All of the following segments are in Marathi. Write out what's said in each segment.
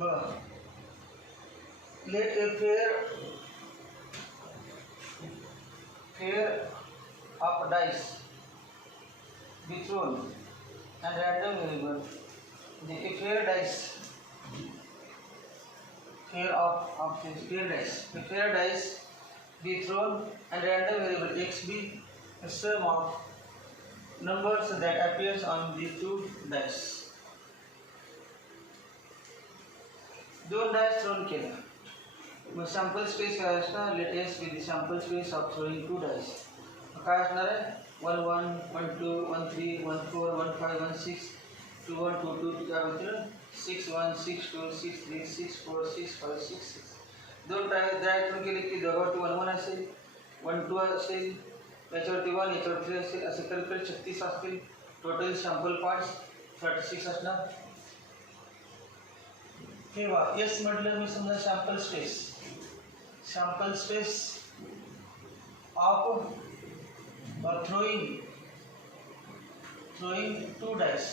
बघा, let a pair of dice be thrown and random variable. A pair dice, pair dice be thrown and random variable x be the sum of numbers that appears on the two dice. दोन डायस थ्रोन केला, मग सॅम्पल स्पेस काय असणार? Let S be the sample space of throwing two dice. काय असणार आहे? 1 1 1 2 1 3 1 4 1 5 1 6 2 1 2 2 काय होतील? 6 1 6 2 6 3 6 4 6 5 6 6. दोन डायस थ्रोन केले की दोघांवरती 1 1 असेल, 1 2 असेल, याच्यावरती 1 याच्यावरती 3 असेल, असे करत 36 असतील. टोटल सॅम्पल पार्ट्स 36 असणार. हे वा एस म्हटलं मी समजा sample space of throwing two dice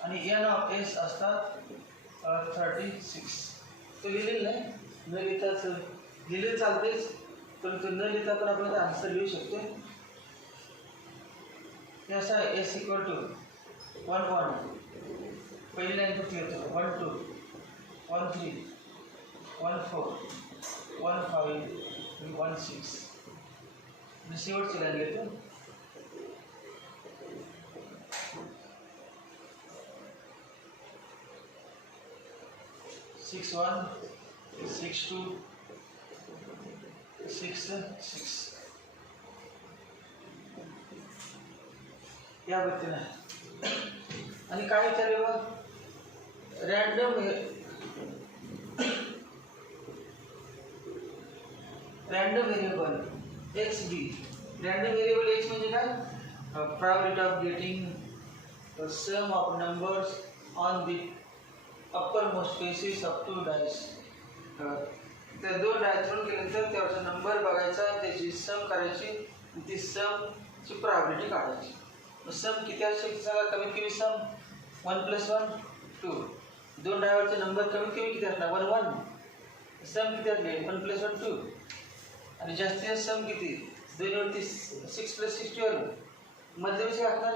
आणि एन ऑफ एस असतात 36. तो लिहिलेलं नाही, न लिहिता लिहिलं चालतेच, परंतु न लिहिता पण आपण आन्सर लिहू शकतो. हे असं आहे एस इक्वल टू 1 1 पहिली लाईन कुठली होतं? 1 2 1 3 1 4 1 5 1 6. शेवटची लाईन घेतो. सिक्स 1 6 2 6 6 या पद्धतीने. आणि काय विचारले बघ, random variable x be. Random variable x म्हणजे काय? Probability of getting sum of numbers on the upper most faces of two dice. त्या दोन डायस थ्रोन केल्यानंतर त्यावरचा नंबर बघायचा, त्याची सम करायची, ती समची प्रोबॅबिलिटी काढायची. सम किती असेल सांगा? कमीत कमी सम 1 + 1 2. दोन डायवरचे नंबर कमीत कमी किती असणार? 1 1. सम किती असले? 1 + 1 2. आणि जास्तीत जास्त सम किती? दोन्हीवरती 6 + 6 12. मध्यवर्ती असणार.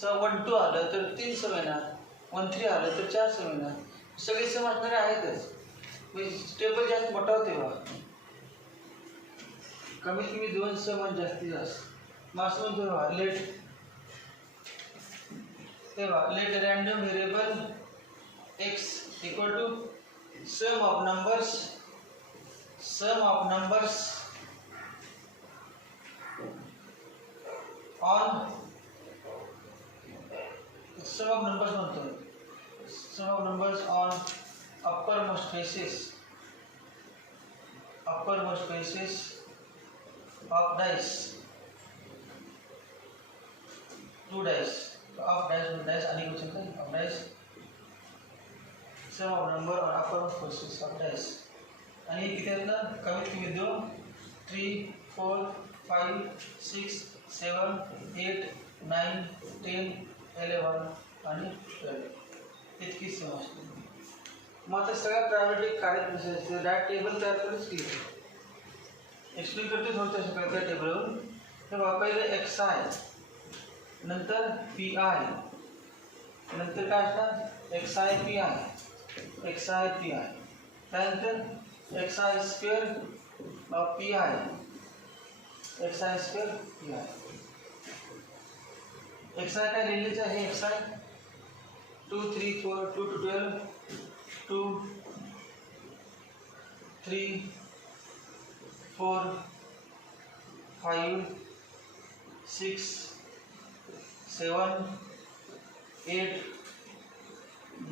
सम 1 2 आलं तर 3 सम येणार, 1 3 आलं तर 4 सम येणार. सगळे सम असणारे आहेतच. म्हणजे टेबल जास्त मोठा होते बा, कमीत कमी 2 सम आणि जास्तीत जास्त. मासून let random variable x equal to sum of numbers on upper most faces of dice. Two dice of dice आणि कुछ of dice sum of number on upper faces of dice. आणि किती आहेत ना? कमीत कमी 2 3 4 5 6 7 8 9 10 11 आणि 12 इतकी सम असते. मग आता सगळ्या प्रायव्हेट काढत नसायचं, डायरेक्ट टेबल तयार करूनच केलं. एक्सप्लेन करते थोडं सगळं त्या टेबलवरून. हे बघा, पहिले एक्स आय, नंतर पी आय, नंतर काय असणार? एक्स आय पी आय, त्यानंतर x i square p I, X I काय लिहिलेलं आहे? एक्स आय 2 3 4 2 to 12 2 3 4 5 6 7 8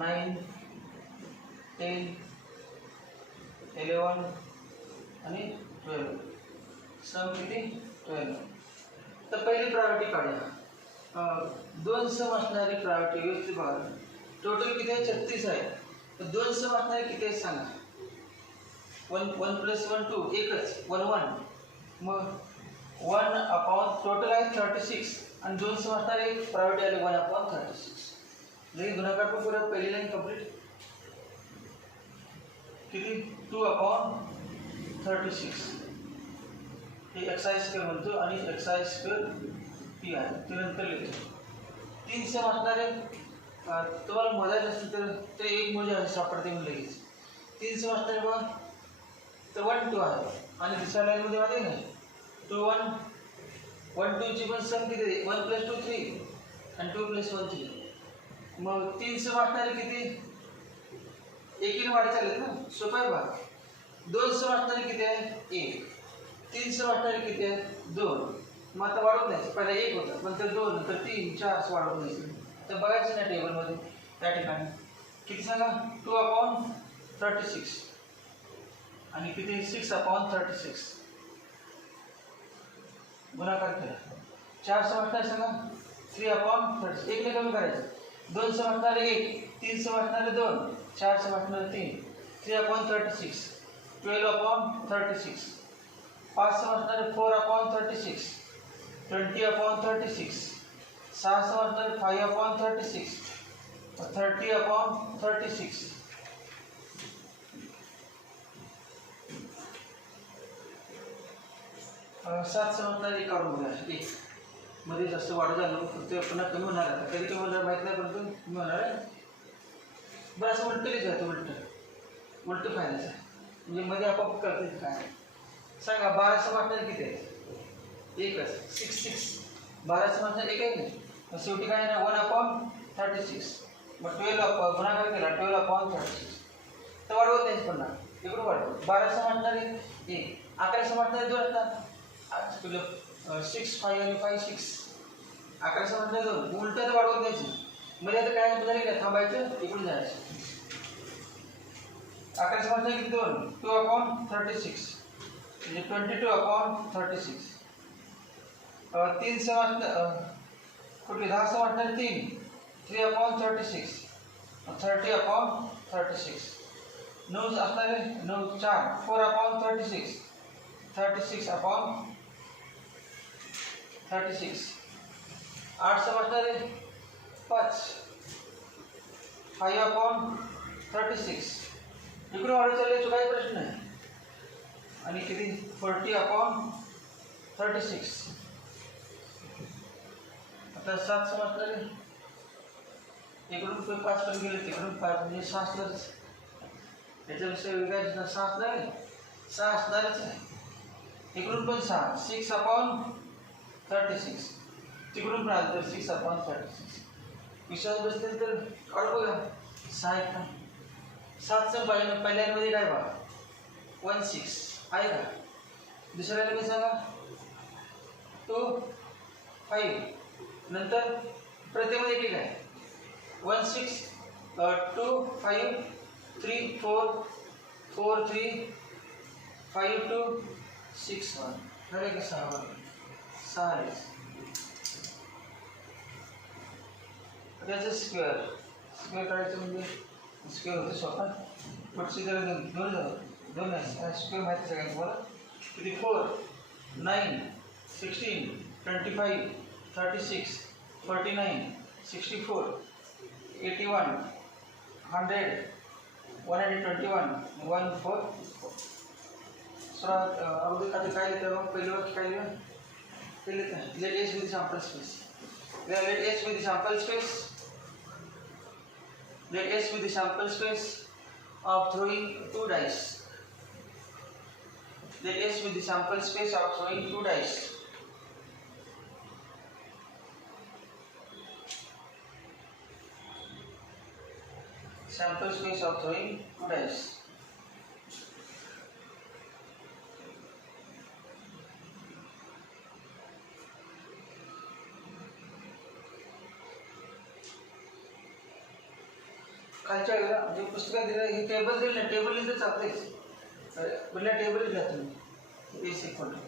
9 10 11 आणि 12. सम किती? 12. तर पहिली प्रायोरिटी काढूया. 2 सम असणारी प्रायोरिटी व्यवस्थित बघा. टोटल किती आहे? 36 आहे. तर 2 सम असणारे किती आहेत सांगा? 1 + 1 2 एकच 1 1. मग 1/, टोटल आहे 36 आणि 2 सम असणारे प्रायोरिटी आले 1/36. लेकिन गुणाकार पण पूरा पहिली लाईन कंप्लीट किती 2/36 हे xi² म्हणतो आणि xi² p आहे ते नंतर लिहितो 3 सम असणारे तुम्हाला मोजायचं असेल तर ते एक मोजा सापडते म्हणून लगेच 3 सम असणारे बघा तर 1 2 आहे आणि दुसऱ्या लाईन मध्ये माहिती नाही 2 1 1 2 ची पण सम किती 1 + 2 3 आणि 2 + 1 3 मग 3 सम असणारे किती एकीने वाढत चालत ना सोपं आहे बघा 2 सम असणारे किती आहे 1 3 सम असणारे किती आहे 2 मग आता वाढवत नाही पहिला 1 होता नंतर 2 नंतर 3 4 असं वाढवत नाही तर बघायचं ना टेबलमध्ये त्या ठिकाणी किती सांगा 2/36 आणि किती 6/36 गुणाकार केला 4 सम असणारे सांगा 3/36 एक ने कमी करायचं 2 सम असणारे 1 3 सम असणारे 2 4 सम असणारे 3 3/36 12/36 5 सम असणारे 4/36 20/36 6 सम असणारे 5/36 30/36 7 सम असणारे काढून घ्या 1 मध्ये जास्त वाढ झालं ते पुन्हा कमी होणार आहे कधी कमी होणार माहित नाही परंतु कमी होणार आहे बरं असं उलटं लिहायचं उलटं फायद्याचं आहे म्हणजे मध्ये आपोआप कळते काय सांगा 12 सम असणारे किती आहे एकच 6 12 सम असणारे एक आहे नाही मग शेवटी काय ना 1/36 मग 12 गुणाकार केला 12/36 तर वाढवत नाही पुन्हा इकडून वाढवत 12 सम असणारे 1 11 सम असणारे 2 असतात 6 5 आणि 5 6 11 सम असणारे 2 उलटं तर वाढवत नाही म्हणजे आता काय झालं थांबायचं इकडून जायचं 11 सम असणारे किती 2 2/36 म्हणजे 22/36 3 सम कुठले 10 सम असणारे 3 3/36 30/36 9 असणारे 9 4 4/36 36/36 8 सम असणारे 5 5/36 इकडून वाढत चालले तो काही प्रश्न नाही आणि किती 40/36 आता 7 सम असणारे इकडून 5 पण गेले तिकडून 5 म्हणजे 6 असणारच याच्यापेक्षा वेगळ्या 6 असणार आहे 6 असणारच आहे इकडून पण 6 6/36 तिकडून पण आलं तर 6/36 विश्वास बसतील तर काढू बघा 6 आहे का 7 सम पहिल्यांमध्ये काय बघा 16 आहे का दुसऱ्याला मी सांगा 2 5 नंतर प्रत्येकमध्ये एक आहे 16 2 5 3 4 4 3 5 2 6 1 झाले का 6 आहे त्याचं स्क्वेअर काढायचं म्हणजे स्क्वेअर होतं सोपा पुढची जर दोन आहे स्क्वेअर माहिती सगळ्यांना तुम्हाला किती 4 9 16 25 36 49 64 81 100 121 14 अगोदर आता काय लिहितं मग पहिलं वाक्य काय लिहिलं ते लिहितं let S with sample space let S with the sample space let S with the sample space of throwing 2 dice let S with the sample space of throwing 2 dice sample space of throwing 2 dice खालच्या वेळेला जे पुस्तकात दिलं हे टेबल दिलं ना टेबल लिहिलं चालतेच पहिल्या टेबल लिहिला तुम्ही एस इक्वल टू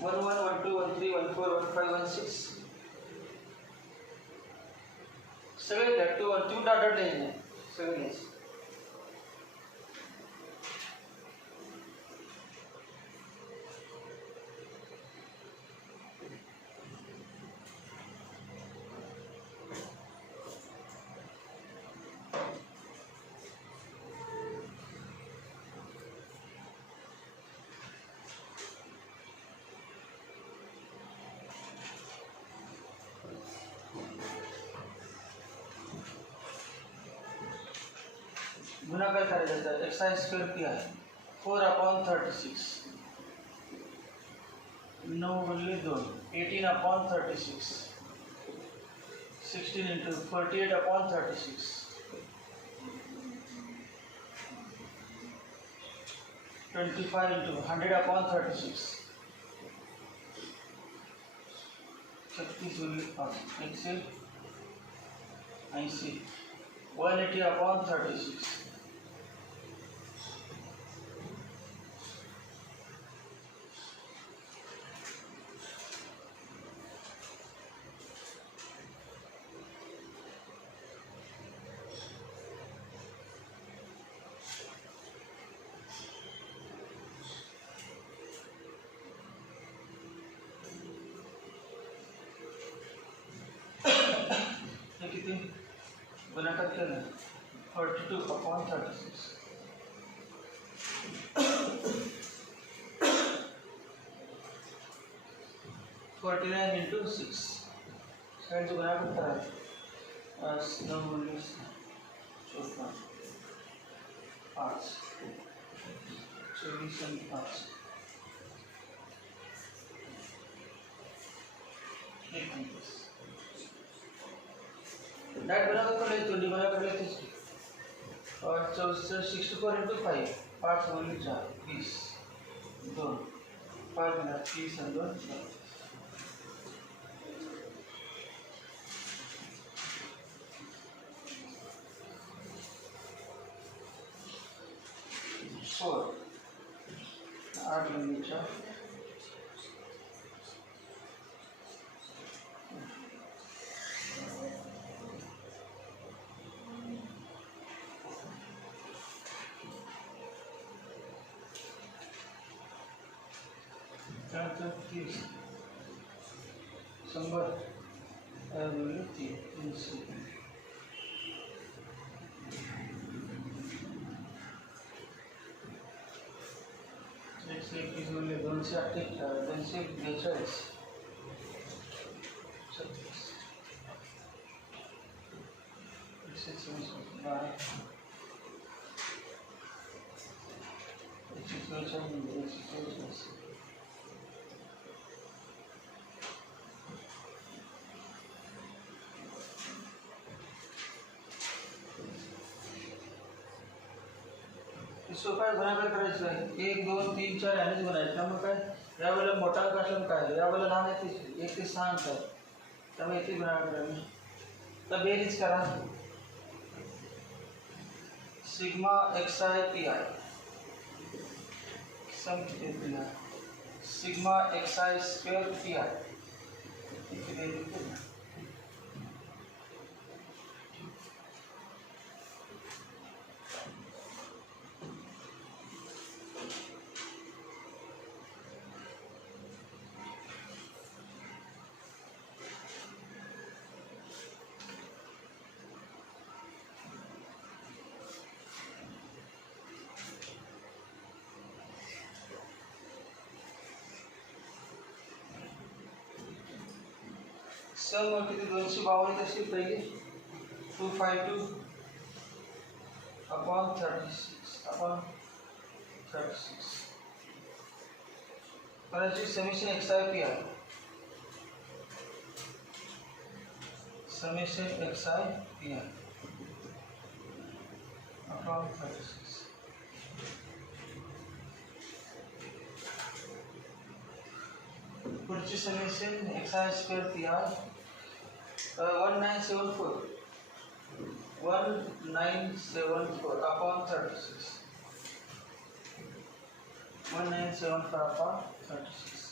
1 1 1 2 1 3 1 4 1 5 1 6 सगळे द्या 2 डॉट लिहायचे सगळे लिहायचे गुणाकार करा जाता है, एक्स आई स्क्वायर किया है 4/36, 9 गुणिले 2 18/36, 16 into 48/36, 25 into 100/36, 36 गुणिले 5 180 180/36, कितने गुणाकार केलं 42/36, 49 into 6, साइड गुणाकार करा 9 गुणिले 14 5 24 and 5 21 डायरेक्ट बना कर ले 20 बना कर लेते हैं और 64 into 5 5 गुणिले 4 20 2 5 गुना 30 and 2 4 8 गुणिले 4 30 100 गुणिले 300 121 गुणिले 242 36 इसको काय गुणाकार करायचं आहे 1 2 3 4 यानेच गुणायचं त्यामुळे काय यावेळेला मोठा अंक असल्यामुळे काय यावेळेला लहान आहे 1 ते 6 अंक आहे त्यामुळे इथे गुणाकार करायचं तर बेरीज करा sigma x i p i sum किती दिला sigma x i square p i इथे बेरीज करा सम किती 252 तशी पहिली 252/36 करायची summation x i p i summation x i p i (36) पुढची summation x i square p i 1974/36 1974/36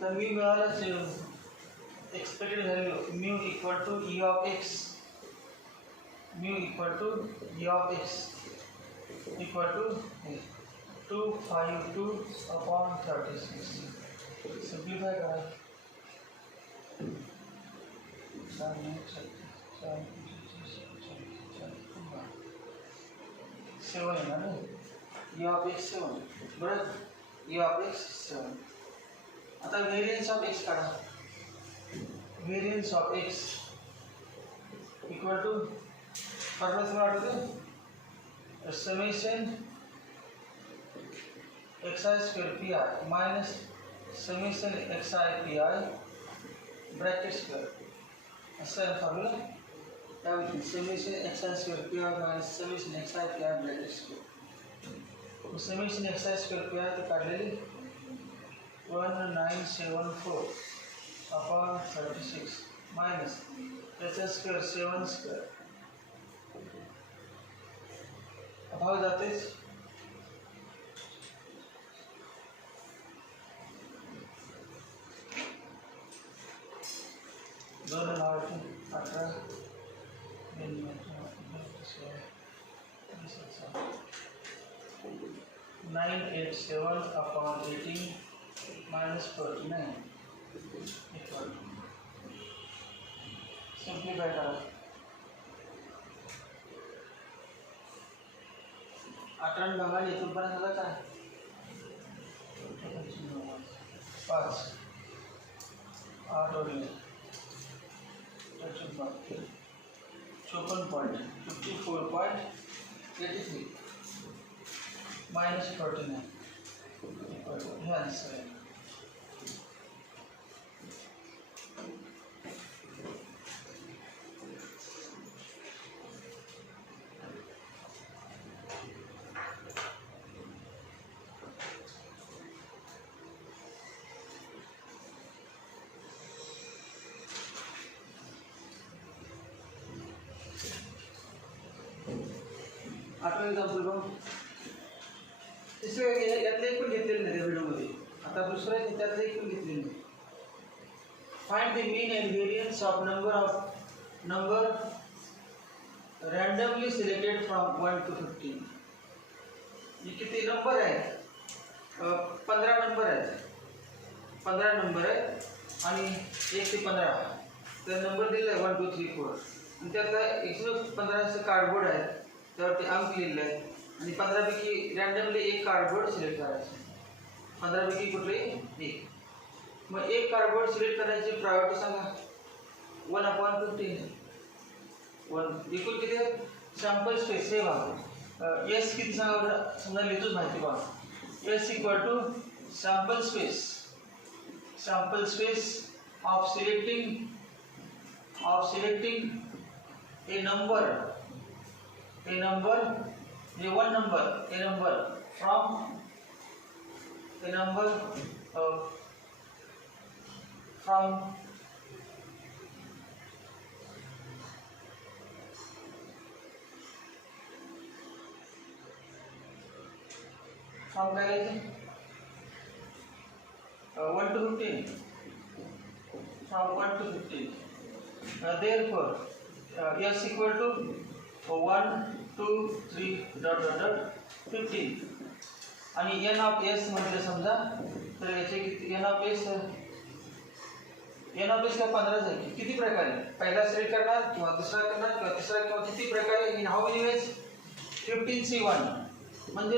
तर मी मिळाला expected value mu equal to E of x mu equal to E of x equal to 252/36 simplify करा 7 आहे ना ई ऑफ एक्स 7 बरं ई ऑफ एक्स 7 आता व्हेरियन्स ऑफ एक्स काढा variance of x equal to formula तुम्हाला आठवते summation xi square p i minus summation xi p i bracket square असं आहे फॉर्म्युला. त्यामुळे summation xi square p i minus summation xi p i bracket square. Summation xi square p i तर काढलेली 1974 अपॉन 36 मायनस त्याचा स्क्वेअर 7 स्क्वेअर भाग जातेच दोन लावायचे 18 987 अपॉन 18 minus 49 equal simplify करा 18 भागाला इथून पर्यंत झाला काय 5 8 ओढले 54.83 minus 49 equal to हे आन्सर आहे. आठवं एक्झाम्पल बघ तिसरं यातलं एक पण घेतलेलं नाही त्या व्हिडिओमध्ये. आता दुसरं आहे त्यातलं एक पण घेतलेलं नाही. Find the mean and variance of number randomly selected from 1 to 15. हे किती नंबर आहेत 15 नंबर आहेत 15 नंबर आहेत आणि 1 ते 15 तर नंबर दिला आहे 1 2 3 4 आणि त्यातला 115 कार्डबोर्ड आहेत त्यावरती अंक लिहिलेले आहेत आणि 15 पैकी रँडमली एक कार्डबोर्ड सिलेक्ट करायचं. 15 पैकी कुठलेही एक. मग एक कार्डबोर्ड सिलेक्ट करायची प्रायोरिटी सांगा 1/15. 1 एकूण किती आहे सॅम्पल स्पेस हे बघा एस किती सांगा समजा लिहितोच माहिती बघा S equal to sample space of selecting a number from काय आहे 1 to 15 from 1 to 15 therefore s equal to 1 2 3 dot 15 आणि n of s म्हटलं समजा तर याचे किती n of s काय 15 आहे किती प्रकारे पहिला सिलेक्ट करणार किंवा दुसरा करणार किंवा तिसरा किंवा किती प्रकारे in how many ways 15c1 म्हणजे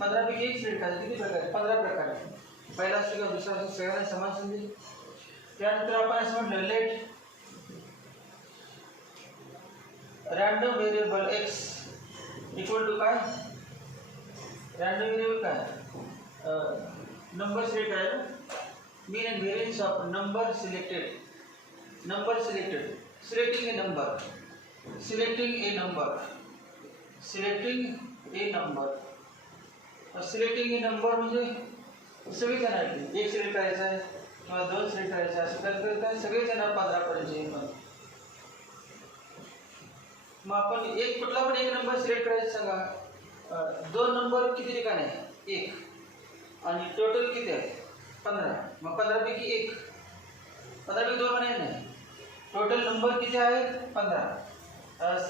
15 पैकी एक सिलेक्ट करायचं किती प्रकारे 15 प्रकारे पहिला असतो किंवा दुसरा असतो सगळ्यांना समान संधी. त्यानंतर आपण असं म्हटलं let random variable x equal to काय रँडम व्हेरिएबल काय नंबर सिलेक्ट करायचं mean and variance of number selected selecting a number म्हणजे सगळे जण आहेत एक सिलेक्ट करायचं आहे किंवा 2 सिलेक्ट करायचं असं करता सगळे जण 15 पर्यंत. मग आपण एक कुठला पण एक नंबर सिलेक्ट करायचा सांगा 2 नंबर किती ठिकाणी आहे 1 आणि टोटल किती आहे 15 मग 15 पैकी 1 15 पैकी 2 म्हणायचं नाही टोटल नंबर किती आहेत 15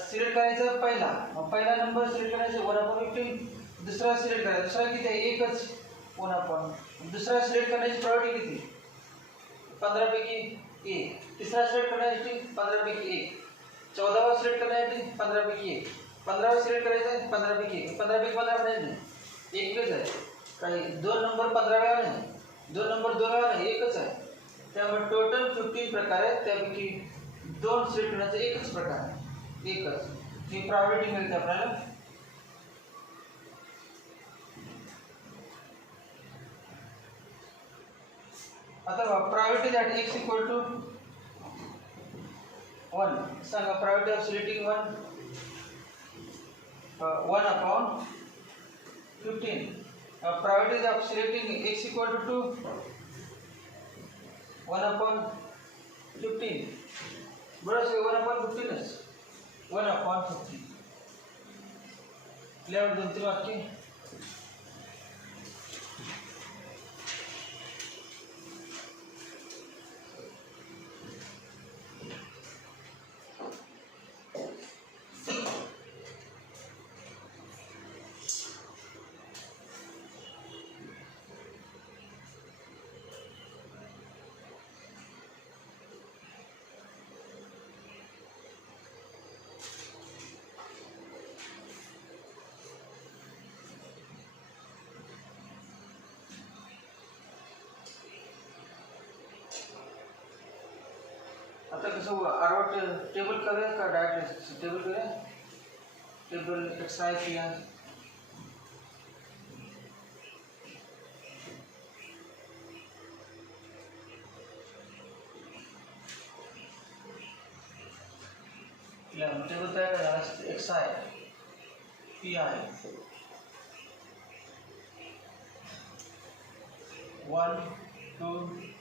सिलेक्ट करायचा पहिला मग पहिला नंबर सिलेक्ट करायचा 1/15 दुसरा सिलेक्ट करायचा दुसरा किती आहे एकच 1/. दुसरा सिलेक्ट करण्याची प्रायोरिटी किती 15 पैकी 1 तिसरा सिलेक्ट करण्याची 15 पैकी 1 14वा सिलेक्ट करण्यासाठी 15 पैकी 1 15वा सिलेक्ट करायचा आहे 15 पैकी 1 15 पैकी 15 म्हणायचं नाही एकच आहे काही 2 नंबर 15 वेळा नाही 2 नंबर 2 वेळा नाही एकच आहे. त्यामुळे टोटल 15 प्रकार आहेत त्यापैकी 2 सिलेक्ट करण्याचा एकच प्रकार आहे एकच. ही प्रायोरिटी मिळते आपल्याला. आता priority that x equal to 1. सांगा priority of selecting 1 1 upon 15. Priority of selecting x equal to 2 1 upon 15. बरोबर आहे. 1 upon 15 1 upon 15. लेवल 2-3 वाक्य. आता कसं आरवट टेबल करूया का डायरेक्ट टेबल करूया. टेबल एक्सआय पी आय टेबल तयार करा. एक्सआय पी आय 1 2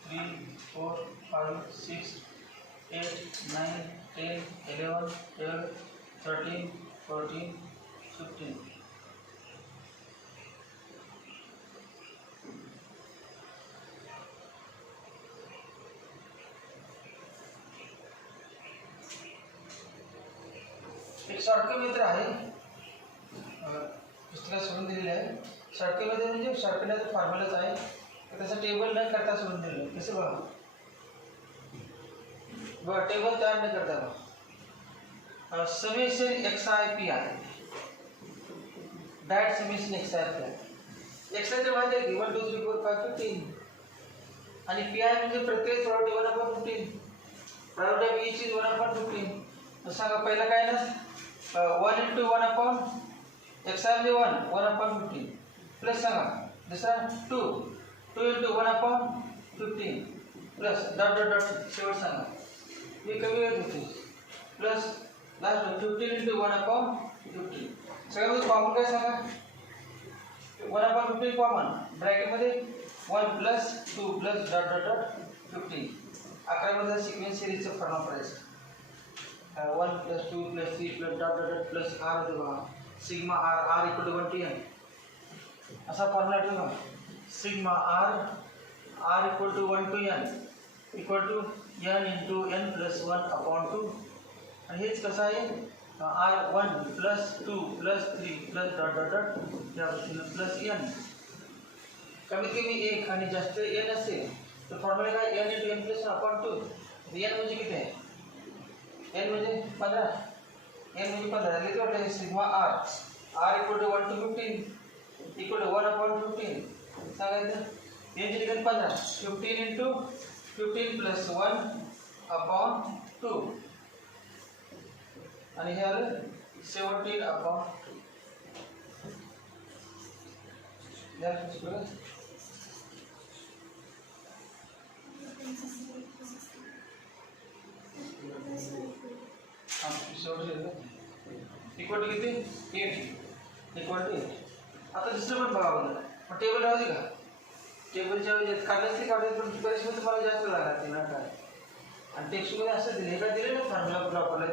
3 4 5 6 8 9 10 11 12 13 14 15. एक शॉर्टकट मित्र आहे, पुस्तकात सोडून दिलेले आहे. शॉर्टकट मध्ये म्हणजे शॉर्टकटचा फॉर्म्युलाच आहे, त्याचं टेबल न करता सोडून दिलेलं. कसं बघा बरं, टेबल तयार न करता बघा. Summation x i p I that summation x i p I. X I तर माहिती आहे की 1 2 3 4 5 15 आणि पी आय म्हणजे प्रत्येक priority 1 upon 15. Priority of each is 1 upon 15. तर सांगा पहिला काय ना 1 into 1 upon एक्स आय म्हणजे 1 upon 15 प्लस सांगा दुसरा 2 into 1 upon 15 plus dot dot dot शेवट सांगा. हे कमी वेळ होते प्लस लास्ट 15 into 1 upon 15. सगळ्यामध्ये कॉमन काय सांगा 1 upon 15 कॉमन ब्रॅकेटमध्ये 1 plus 2 plus dot dot dot 15. 11 मध्ये सिक्वेन्स सिरीजचं फॉर्म वापरायचं. 1 plus 2 plus 3 plus dot dot dot plus r होते बघा. Sigma r r equal to 1 to n असा फॉर्म्युला ठेवा. Sigma r equal to 1 to n equal to n into n plus 1 upon 2. आणि हेच कसं आहे r 1 plus 2 plus 3 plus dot dot dot या प्लस n. कमीत कमी 1 आणि जास्त n असेल तर फॉर्म्युला काय n into n plus 1 upon 2. n म्हणजे किती आहे n म्हणजे 15. n म्हणजे 15 लिहितो वाटतं. Sigma r equal to 1 to 15 equal to 1 upon 15 सांगायचं. n ची लिहितो 15 15 into 15 plus 1 upon 2 आणि हे आलं 17 upon 2. यार कुछ बोला इक्वल टू किती 8 इक्वल टू 8. आता दुसरं पण बघा बघा मग टेबल राहू दे का. टेबलच्या वेळेस काढायची पण प्रिपरेशन तुम्हाला जास्त लागणार ते ना काय. आणि टेक्स्टमध्ये असं दिले हे काय दिले ना फॉर्म्युला कुठं वापरला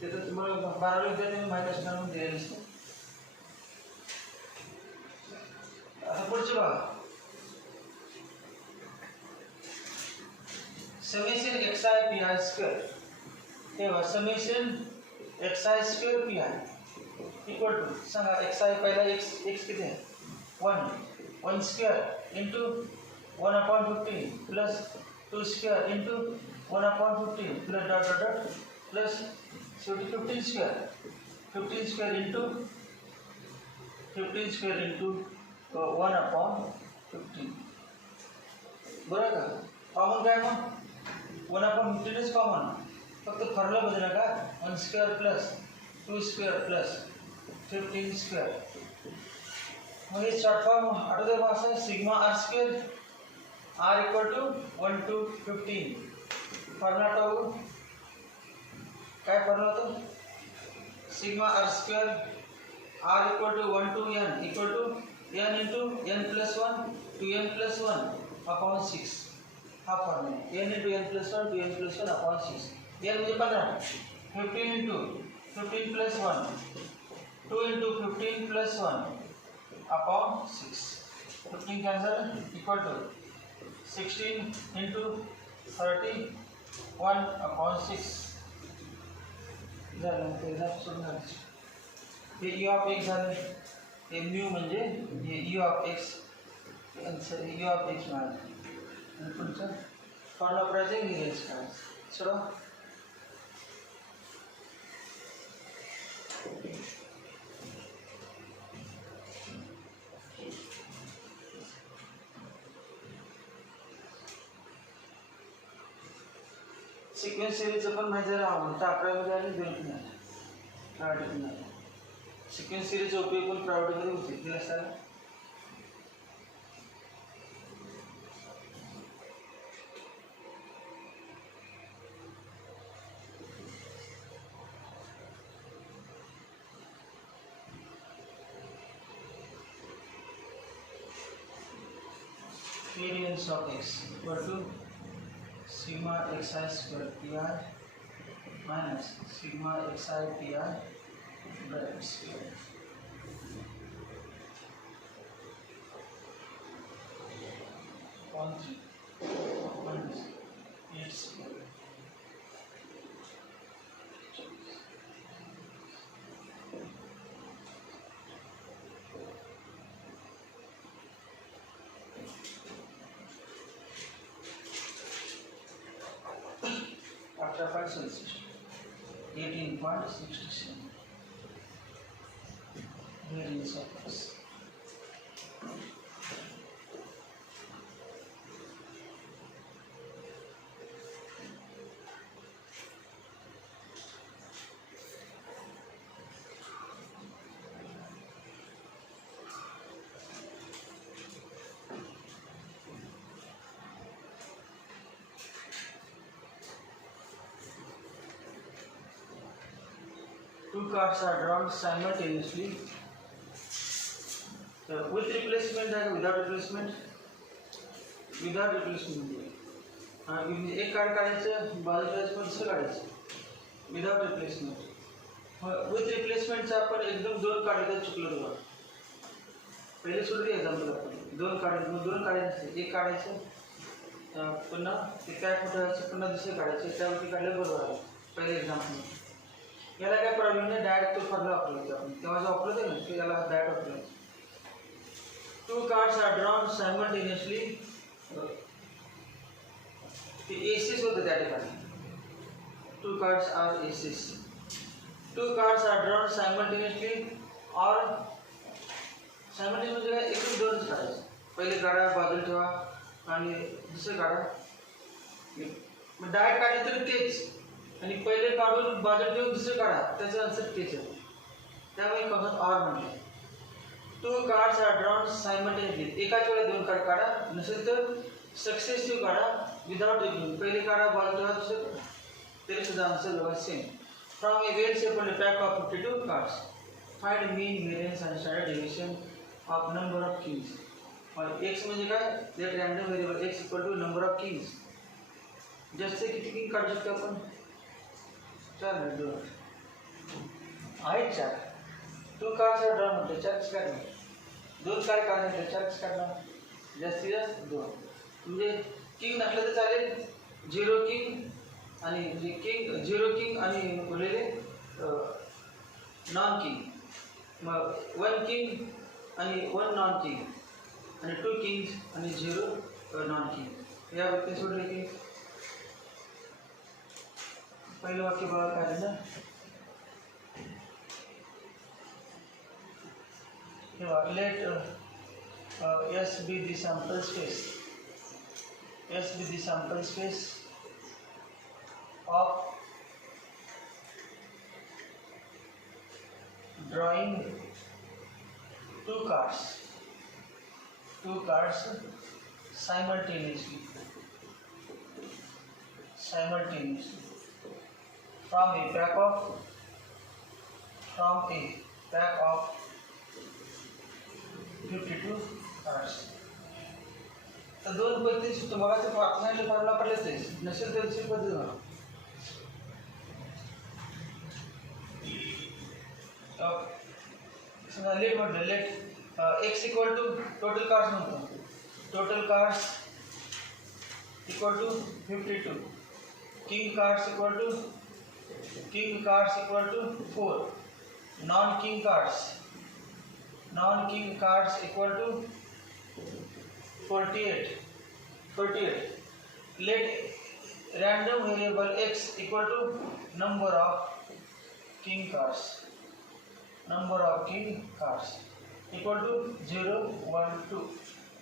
ते तर तुम्हाला 12वी विद्यार्थ्यांनी माहीत असणार म्हणून दिलेलं नसतं. आता पुढचे बघा summation x i p i square. तेव्हा summation x i square p i equal to सांगा एक्स आय पहिला एक्स किती आहे 1 square into 1 upon 15 plus 2 square into 1 upon 15 plus dot dot dot plus शेवटी 15 स्क्वेअर इंटू 1 upon 15. बरोबर का. कॉमन काय मग 1 upon 15 इज कॉमन फक्त फॉर्म्युला बदलला का 1 square plus 2 square plus 15 square. मग हे शॉर्ट फॉर्म आठवते का असं sigma r square r equal to 1 to 15. Formula आठवू काय फॉर्म्युला होतो sigma r square r equal to 1 to n equal to n into n plus 1 to n plus 1 upon 6. हा formula n into n plus 1 to n plus 1 upon 6. n म्हणजे 15 15 into 15 plus 1 2 into 15 plus 1 upon 6. 15 cancel equal to 16 into 31 upon 6 झालं. ते झालं हे यू ऑफ एक्स झालं. हे म्यू म्हणजे हे you of x you of x मिळालं. पुढचं फॉर्म्युला वापरायचं व्हेरियन्स काढायचं. सोडा सिक्वेन्स सिरीजचं पण माहिती झालं आवडतं 11मध्ये आली 2 प्रायव्हेट. सिक्वेन्स सिरीजचा उपयोग पण प्रायव्हेटमध्ये होते दिला असताना variance of x equal to sigma xi square pi minus sigma xi pi bracket square. On 3 minus 8 square. After 18.67 variance of x. Two cards are drawn simultaneously. So with replacement and without replacement. Without replacement. एक कार्ड काढायचं बाजूला पण दुसरं काढायचं विदाउट रिप्लेसमेंट. विथ रिप्लेसमेंटचं आपण एकदम 2 काढायचं चुकलो बघा. पहिले सोडली एक्झाम्पल आपण 2 काढायचं एक काढायचं पुन्हा ते काय कुठं पुन्हा दुसरं काढायचं त्यावरती काढलं बरोबर आहे पहिले एक्झाम्पल. याला काय प्रॉब्लेम नाही डायरेक्ट तो फॉर्म्युला वापरायचा आपण तेव्हा जो वापरतो ना तो याला डायरेक्ट वापरायचा. 2 cards are drawn simultaneously. ते एसेस होतं त्या ठिकाणी 2 cards are aces. 2 cards are drawn simultaneously or simultaneously म्हणजे काय एकदम 2च काढायचं. पहिले काढा बाजूला ठेवा आणि दुसरं काढा. मग डायरेक्ट काढले तर तेच आणि पहिले काढून बाजूला ठेवून दुसरं काढा त्याचं आन्सर तेच आहे. त्यामुळे कंसात ऑर म्हटले. 2 cards are drawn simultaneously. एकाच वेळेला 2 कार्ड काढा नसेल तर सक्सेसिव्ह काढा विदाउट रिप्लेसमेंट. पहिले काढा बाजूला ठेवा दुसरं तरी सुद्धा आन्सर बघा same. From a well separate pack of 52 cards find mean variance and standard deviation of number of kings. X म्हणजे काय let random variable x equal to number of kings. जास्त किती किंग काढू शकतो आपण 4 2 आहेत 4. 2 cards are drawn म्हणजे 4 काढणार 2 कार्ड काढणार 4 काढणार जास्तीत जास्त 2. म्हणजे किंग नसलं तर चालेल 0 किंग आणि किंग 0 किंग आणि उरलेले नॉन किंग. मग 1 किंग आणि 1 नॉन किंग आणि 2 किंग्स आणि 0 नॉन किंग. या व्यक्ती सोडले की पहिलं वाक्य बघा काय आहे ना let S be the sample space. S be the sample space of drawing two cards simultaneously from a pack of 52 cards. तर दोन पद्धती तुम्हाला ते वाचण्याचे फॉर्म्युला पडलेच आहे, नसेल तर दुसरी पद्धत बघा. लेट म्हटलं let x equal to total cards म्हणतो, total cards equal to 52, king cards equal to 4, non king cards equal to 48. Let random variable x equal to number of king cards equal to 0, 1, 2.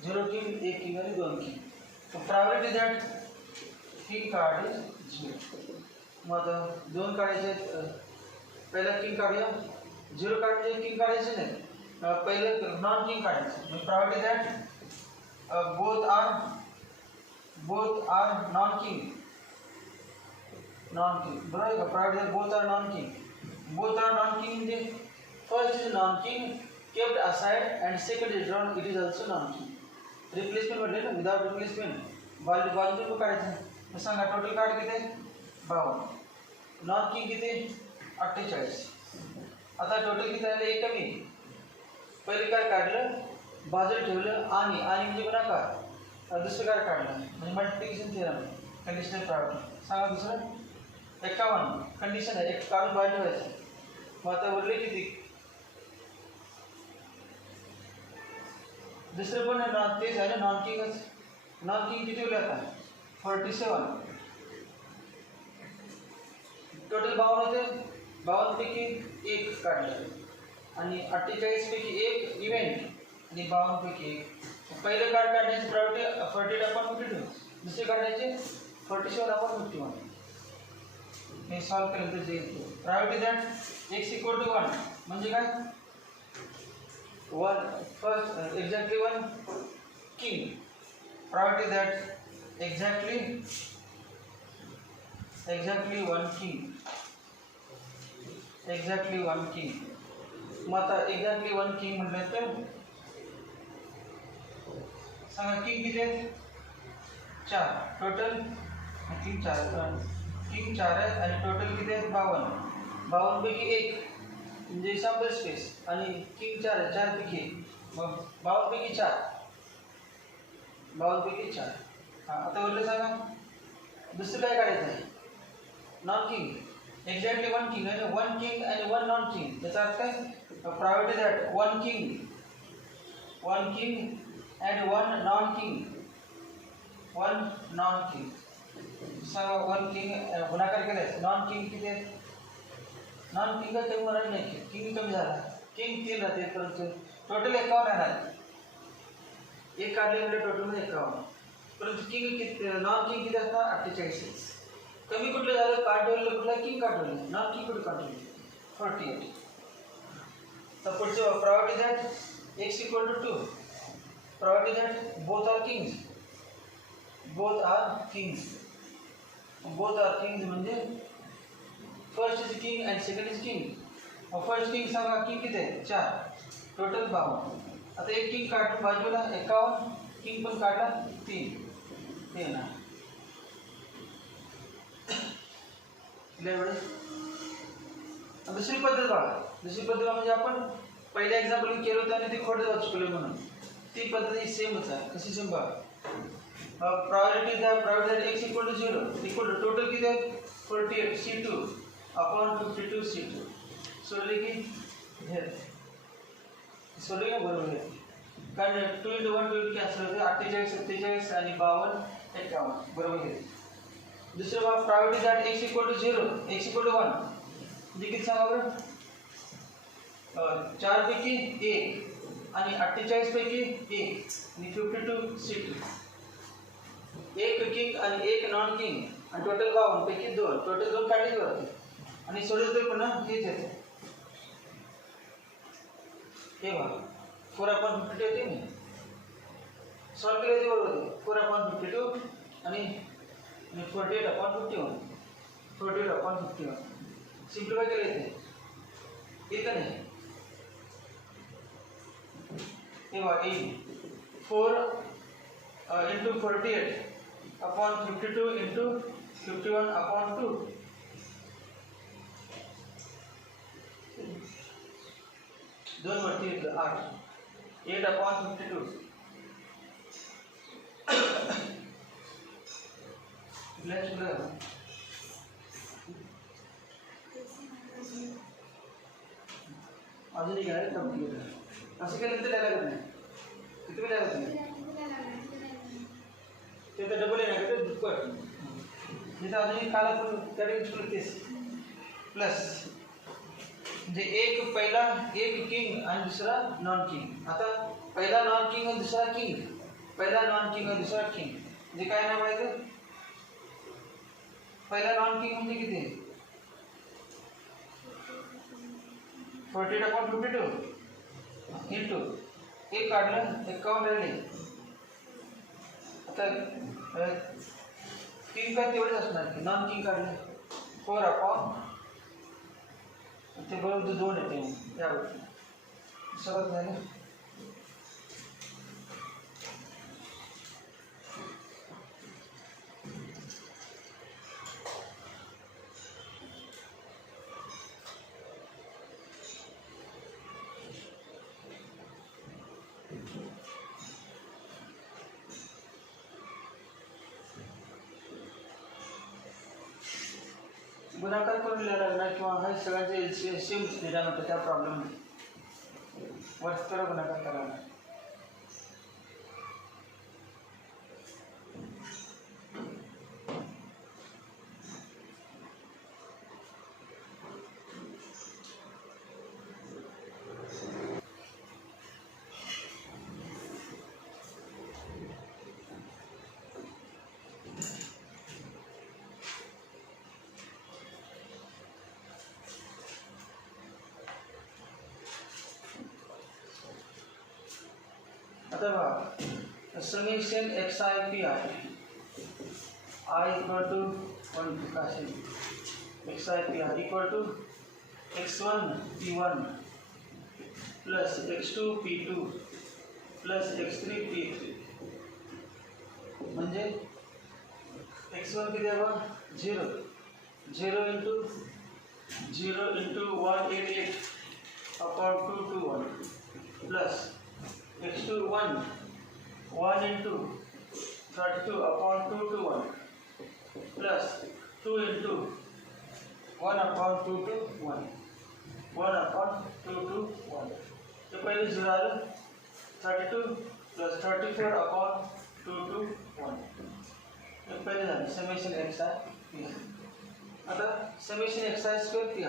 0 king, 1 king and 2 king. So probability that king card is 0. मतलब दोन काढायचे, पहिला किंग काढूया, 0 काढायचे, किंग काढायचे नाही, पहिले नॉन किंग काढायचे. मग probability that both are non-king. बरोबर का? Probability both are non-king म्हणजे first is non-king kept aside and second is drawn, it is also non-king. Replacement म्हटले ना, without replacement बाजू को काढायचं. मग सांगा टोटल कार्ड किती आहे? 52. non-king किती? 48. आता टोटल किती आले? एक कमी. पहिले काय काढलं, बाजूला ठेवलं आणि म्हणजे गुणाकार, दुसरं काय काढलं म्हणजे मल्टिप्लिकेशन थेरम, कंडिशनल प्रॉपर्टी. सांगा दुसरं 51 कंडिशन आहे, एक काढून बाहेर ठेवायचं. मग आता उरले किती? दुसरं पण तेच आहे ना, नॉन किंग किती उरले आता? 47. टोटल 52 होते, 52 पैकी एक काढलं आणि 48 पैकी एक इव्हेंट आणि 52 पैकी एक. पहिले कार्ड काढण्याची प्रायोरिटी 48 अपॉन 52, दुसरे काढण्याचे 47 अपॉन 51. हे सॉल्व केलं तर जे probability that x equal to 1 म्हणजे काय? 1 first exactly 1 king. Probability that exactly 1 king. मग आता एक्झॅक्टली 1 किंग म्हटलं तर सांगा किंग किती आहेत? 4 टोटल. किंग 4 आहेत आणि टोटल किती आहेत? 52 पैकी एक म्हणजे सॅम्पल स्पेस आणि किंग 4 आहे, 4 पैकी एक, मग 52 पैकी 4. आता बोलले सांगा दुसरं काय काढायचं आहे? Non king. एक्झॅक्टली 1 किंग आणि 1 किंग आणि 1 नॉन किंग. त्याचा अर्थ काय? Priority that 1 king and 1 non-king. सांगा 1 किंग गुणाकार केल्यास नॉन किंग किती आहेत? नॉन किंग कमी होणार नाही, किंग कमी झाला, किंग 3 राहते, परंतु टोटल 51 येणार. एक काढले म्हणजे टोटलमध्ये 51, परंतु किंग किती, नॉन किंग किती असणार? 48. कमी कुठलं झालं? कार्ड ठेवलं कुठलं? किंग कार्ड ठेवलं, नॉन किंग कुठं कार्ड ठेवलं? 48. तर पुढचं probability that x equal to 2. Provided that both are kings म्हणजे first is king and second is king. First king सांगा किंग किती आहे? 4 टोटल 52. आता एक किंग काढून बाजूला 51, किंग पण काढला 3 ना. दुसरी पद्धत म्हणजे आपण पहिल्या एक्झाम्पल केलं होतं आणि ते खोटं जाऊ चुकलं म्हणून ती पद्धती सेमच आहे. कशी सेम बघा. Probability x equal to 0 equal to total किती आहे? 48 C2 अपॉन 52 C2. सोडले की सोडले का? बरोबर आहे, कारण 2 × 1 2 कॅन्सल होते. 48 47 आणि 52 51 बरोबर आहे. दुसरं बघा probability that x equal to 0 x equal to 1 म्हणजे किती सांगा बरं? 4 पैकी 1 आणि 48 पैकी 1 आणि 52 C2. एक किंग आणि एक नॉन किंग आणि टोटल 52 पैकी 2 टोटल 2 काढले होते आणि सोडले तर पुन्हा हेच येते. हे बघा 4/52 येते मी सॉल्व केले ते बरोबर होते 4/52 आणि 48/51 48/51 सिम्प्लिफाय केले येते का नाही हे बघा 4 into 48/52 into 51/2 दोन वरती घेतलं 8 8/52 ब्लॅक शुगर अजून एक आहे कम्प्लीट असं केलं तर द्यायला लागत नाही किती वेळ लागत नाही ते तर डबल येणार का दुप्पट जिथं अजून काल आपण त्याकडे तेच प्लस म्हणजे एक पहिला एक किंग आणि दुसरा नॉन किंग आता पहिला नॉन किंग आणि दुसरा किंग पहिला नॉन किंग आणि दुसरा किंग म्हणजे काय नाव पाहिजे पहिला नॉन किंग म्हणजे किती 48/52 इंटू एक काढलं 51 राहिले आता किंग का तेवढेच असणार की नॉन किंग काढले 4/, ते बरोबर 2 येते यावर सगळं झालं गुणाकार करून लिहायला लागणार किंवा हा सगळ्यांचे सेम लिहिला म्हणतो त्या प्रॉब्लेम नाही वरस्तर गुणाकार करावा लागणार आता बघा summation xi pi I equal to 1 to Kashi xi pi equal to x1 p1 plus x2 p2 plus x3 p3 म्हणजे x1 किती आहे बघा 0 0 into 188/221 plus x2 1 into 32/221 plus 2 into 1/221 1/221 तो पहले 0 आलं 32 plus 34/221 तो पहले झालं समेशन xi आता summation xi square pi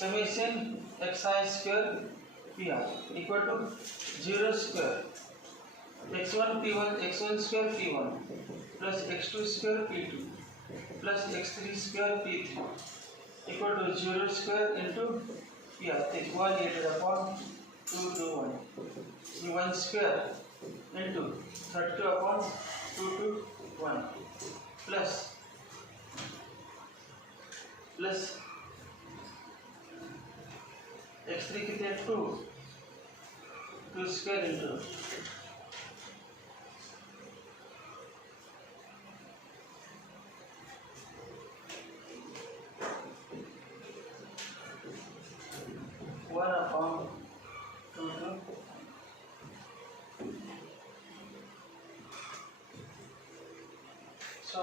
summation xi square pi equal to 0 square x1 p1 x1 square p1 plus x2 square p2 plus x3 square p3 equal to 0 square into pi take 1/221 1 square into 32/221 plus x3 किती आहे 2 square into 1/221 so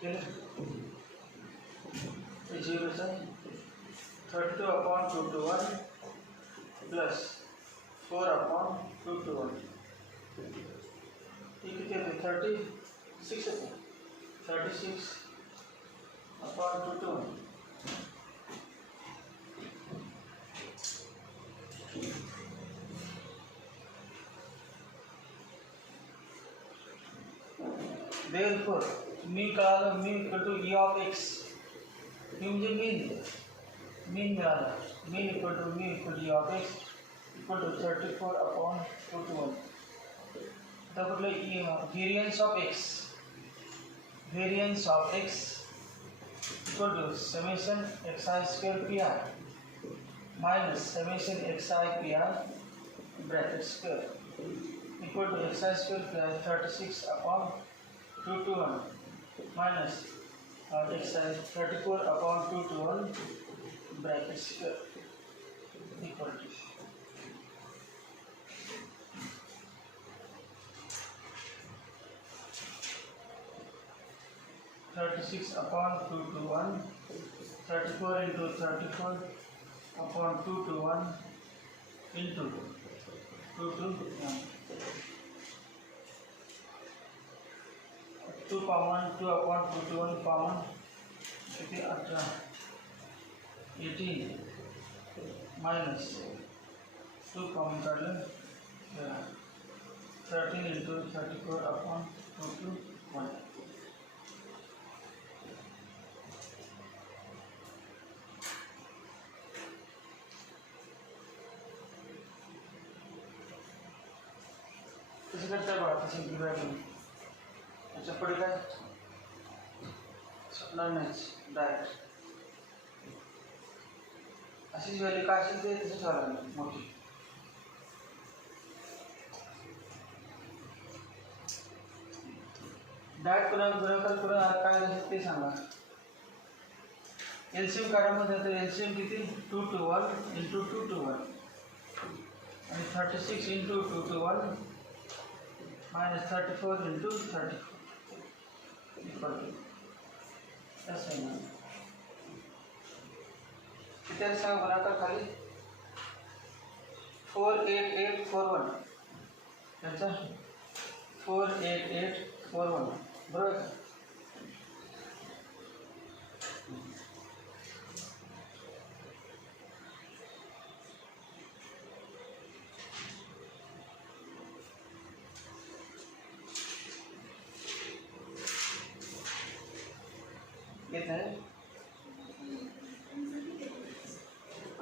चलिए 0 से 32/2 to 1 प्लस 4/2 to 1 ये कितने थे 36 है 36/2 to 1 therefore mean कळालं mean equal to e of x mean म्हणजे mean मिळालं mean equal to e of x equal to 34/2 to 1 आता कुठलं variance of x equal to summation xi square pi minus summation xi pi bracket square equal to xi square pi 36/2 to 1 minus xi 34/2 to 1 bracket square equal to 36/2 to 1 34 into 34/2 to 1 into 2 to 1 2 common 2/2 to 1 common 18 minus 2 common 13 into 34/2 to 1 किसी करता है बात सिंपलीफाई करें अच्छा पड़ेगा लर्नर्स डायरेक्ट अशीच व्हॅल्यू काय असेल ते तसंच व्हायला मोठी डायरेक्ट गुणाकार करून काय असेल ते सांगा एलसीएम काढामध्ये तर एलसीएम किती 2 to 1 into 2 to 1 आणि 36 into 2 to 1 minus 34 into 34 equal to that's it. किती सांग गुणाकार खाली 48841 याचा 48841 बरोबर का कितना है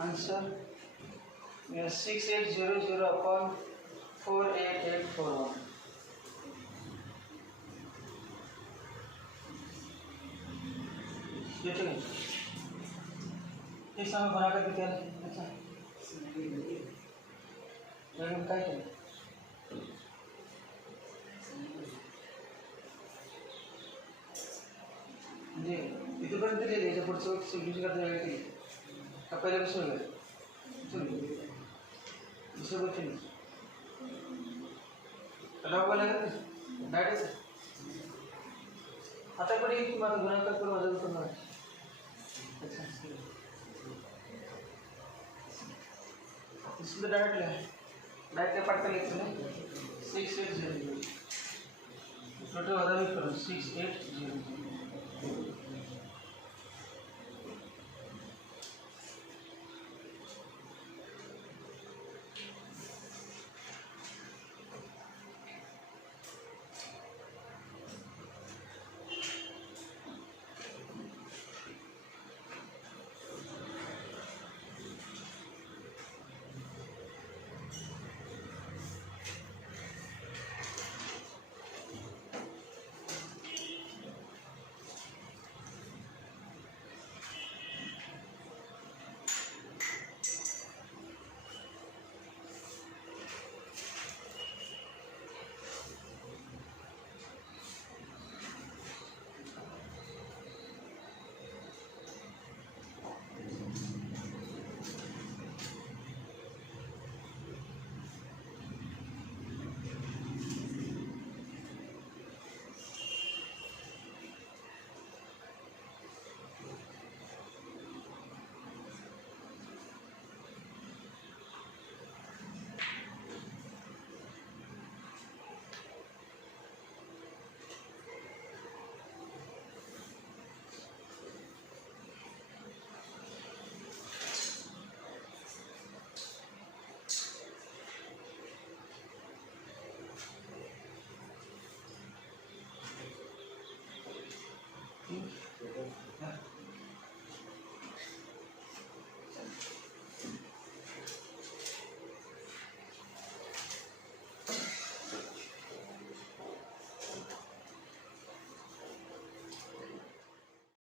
आंसर 6800/48841 ये ठीक है इस समय बना कर कितना अच्छा लेकिन क्या है जी इथपर्यंत लिहिले याच्या पुढचं सोल्युशन करता वेळ केली का पहिल्या कसं होईल दुसरं गोष्टी लावा लागत डायरेक्ट आता पण एक तुम्हाला गुणाकार करून वजन करणार अच्छा इसमें डायरेक्ट पटकन लिखते हैं 6800 टोटल वजन करो 6800 की